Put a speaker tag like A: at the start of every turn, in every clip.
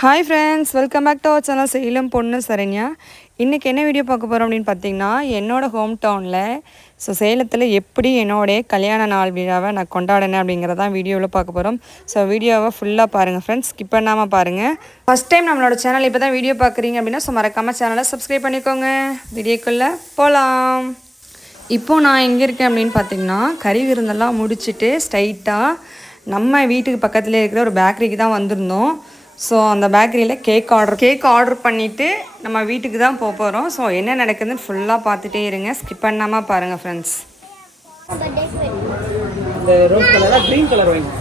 A: Hi friends welcome back to our channel Salem பொண்ணு சரண்யா இன்றைக்கி என்ன வீடியோ பார்க்க போகிறோம் அப்படின்னு பார்த்தீங்கன்னா என்னோடய ஹோம் டவுனில் ஸோ சேலத்தில் எப்படி என்னோடைய கல்யாண நாள் விழாவை நான் கொண்டாடினேன் அப்படிங்கிறதான் வீடியோவில் பார்க்க போகிறோம் ஸோ வீடியோவை ஃபுல்லாக பாருங்கள் ஃப்ரெண்ட்ஸ் ஸ்கிப் பண்ணாமல் பாருங்கள் ஃபஸ்ட் டைம் நம்மளோட சேனல் இப்போ தான் வீடியோ பார்க்குறீங்க அப்படின்னா ஸோ மறக்காமல் சேனலை சப்ஸ்கிரைப் பண்ணிக்கோங்க. வீடியோக்குள்ளே போகலாம் இப்போது நான் எங்கே இருக்கேன் அப்படின்னு பார்த்தீங்கன்னா கறி விருந்தெல்லாம் முடிச்சுட்டு ஸ்ட்ரைட்டாக நம்ம வீட்டுக்கு பக்கத்தில் இருக்கிற ஒரு பேக்கரிக்கு தான் வந்திருந்தோம். ஸோ அந்த பேக்கரியில் கேக் ஆர்டர் கேக் ஆர்டர் பண்ணிவிட்டு நம்ம வீட்டுக்கு தான் போக போகிறோம் ஸோ என்ன நடக்குதுன்னு ஃபுல்லாக பார்த்துட்டே இருங்க. ஸ்கிப் பண்ணாமல் பாருங்கள் ஃப்ரெண்ட்ஸ்
B: இந்த ரோஸ் கலரா கிரீன் கலர் வைங்க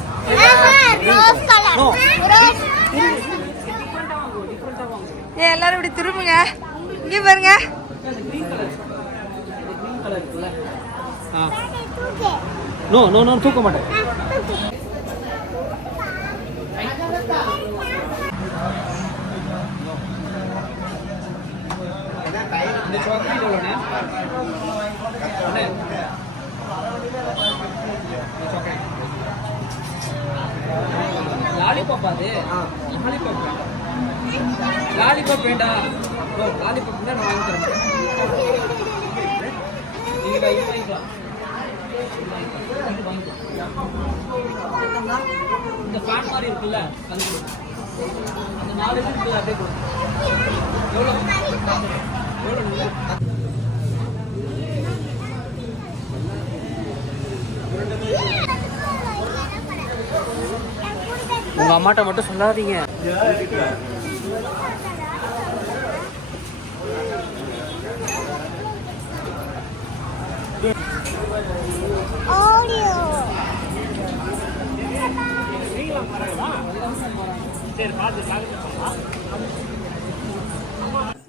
B: நோ
A: ஏ எல்லாரும் இப்படி திரும்புங்க. இங்கே பாருங்க.
B: நோ நோ நோ தூக்க மாட்டேன். லாலிபாப் அது லாலிபாப் லாலிபாப் வேண்டாம் லாலிபாப் தான் நான் வாங்கி தரேன் நீங்க இது வாங்கிக்கலாம். இந்த ஃபேன் மாதிரி இருக்குல்ல அது. அந்த நாலு இருக்குல்ல அப்படியே கொடு. எவ்வளோ? உங்க அம்மாட்ட மட்டும் சொல்லாதீங்க.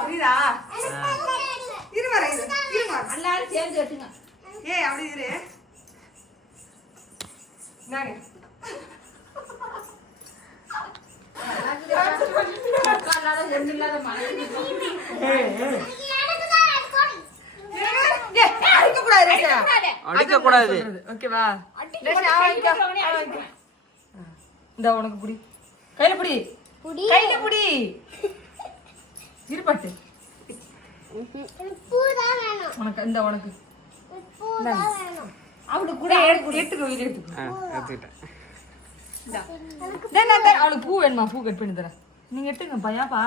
B: வெட்டு வெட்டு வெட்டு வெட்டு Happy you. ஆ.
A: ஏய் அப்படி இரு. நாங்க
B: அடிக்க கூடாது
A: ஓகேவா இந்த உனக்கு புடி. கையில புடி. கையில புடி. இருப்பட்டு உனக்கு இந்த உனக்கு. அவளுக்கு கூட எடுத்துக்கோ இது
B: எடுத்துக்கிட்டேன்.
A: அவளுக்கு பூ வேணுமா? பூ கட் பண்ணி தரேன். நீங்க எடுத்துங்க பையாப்பா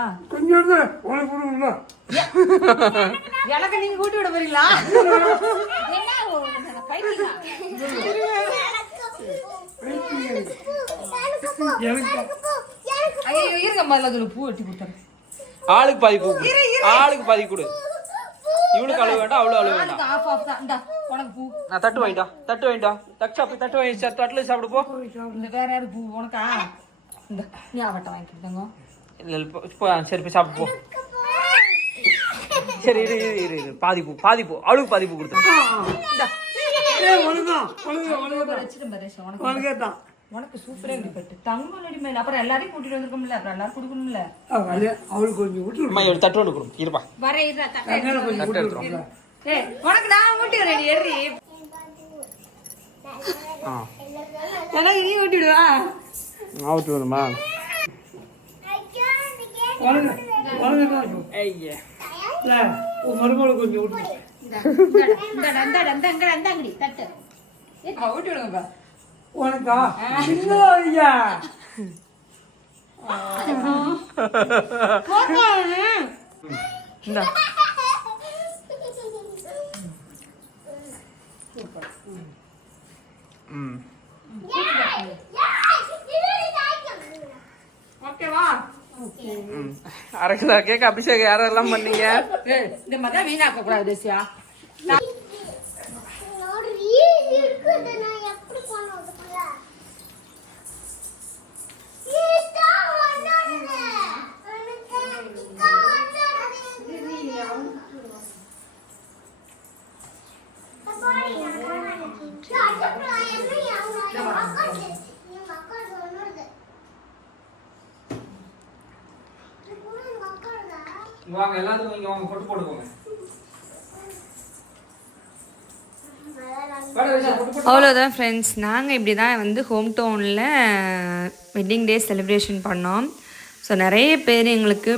A: எனக்கு நீங்க கூட்டி விட போறீங்களா? ஐயோ இருங்க முதல்ல அதுல பூ வெட்டி கொடுத்துறேன்.
B: ஆளுக்கு பாதி பூ கொடு. ஆளுக்கு பாதி கொடு. இவளுக்கு அழுவ வேண்டாம் அவளும் அழுவ வேண்டாம்.
A: ஆஃப் ஆஃப் தான். இந்தா உனக்கு பூ.
B: நான் தட்டு வாங்கிட்டா தட்டு வாங்கிட்டா. தட்டு போய் தட்டு வாங்கி சார் தட்டுல சாப்பிடு போ.
A: இந்த வேற யாரு பூ? உனக்கா? இந்த நீ அவட்ட வாங்கிக்கிட்டாங்க
B: இல்ல, இல்ல, போ- போ சரி போய் சாப்பிடு போ. சரி இரு இரு இரு இரு. பாதி பூ பாதி பூ அவளுக்கு பாதி பூ கொடுத்து
A: வச்சிட்டு பரேஷ் உனக்கு உனக்கு சூப்பரா இருக்கு பட்டு. தங்க நடி மேல. அப்புறம் எல்லாரையும் கூட்டிட்டு வந்திருக்கோம்ல. அப்புறம் எல்லாரும் கொடுக்கணும்ல
B: அம்மா இவள் தட்டு ஒன்று கொடு இருப்பா.
A: வர
B: தட்டு எடுத்துரும்
A: ஏய் உனக்கு நான் ஊட்டி வரேன் எறி
B: ஆ.
A: எனக்கு நீ ஊட்டிடுவா
B: ஆவட்டு வருமா ஐயா.
A: ஊட்டி விடுங்கப்பா இந்தா
B: ம்
A: ஓகேவா
B: ம் அரை கிலோ கேக் அபிஷேக் யாரெல்லாம் பண்ணீங்க
A: ஏய், இந்த மாதிரி தான் வீணாக்க கூடாது தேசியா
C: இருக்குது நான் எப்படி பண்ணுறதுக்குள்ள
B: இங்க வாங்க எல்லாத்துக்கும் இங்க வாங்க பொட்டு போட்டுக்கோங்க.
A: அவ்வளோதான் ஃப்ரெண்ட்ஸ் நாங்கள் இப்படி தான் வந்து ஹோம் டவுனில் வெட்டிங் டே செலிப்ரேஷன் பண்ணோம். ஸோ நிறைய பேர் எங்களுக்கு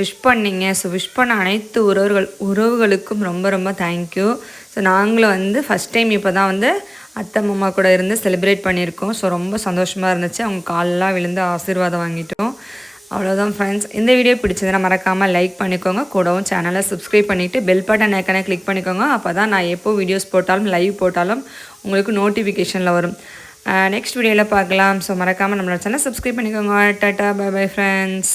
A: விஷ் பண்ணீங்க. ஸோ விஷ் பண்ண அனைத்து உறவுகள் உறவுகளுக்கும் ரொம்ப ரொம்ப தேங்க்யூ ஸோ நாங்களும் வந்து ஃபஸ்ட் டைம் இப்போ தான் வந்து அத்தை மாமா கூட இருந்து செலிப்ரேட் பண்ணியிருக்கோம். ஸோ ரொம்ப சந்தோஷமாக இருந்துச்சு. அவங்க காலெல்லாம் விழுந்து ஆசீர்வாதம் வாங்கிட்டோம். அவ்வளோதான் ஃப்ரெண்ட்ஸ் இந்த வீடியோ பிடிச்சதுன்னா மறக்காமல் லைக் பண்ணிக்கோங்க. கூடவும் சேனலை சப்ஸ்கிரைப் பண்ணிவிட்டு பெல் பட்டன் ஐக்கனை கிளிக் பண்ணிக்கோங்க. அப்போ தான் நான் எப்போ வீடியோஸ் போட்டாலும் லைவ் போட்டாலும் உங்களுக்கு நோட்டிஃபிகேஷனில் வரும். நெக்ஸ்ட் வீடியோவில் பார்க்கலாம். ஸோ மறக்காமல் நம்மளோட சேனல் சப்ஸ்கிரைப் பண்ணிக்கோங்க. Tata bye bye friends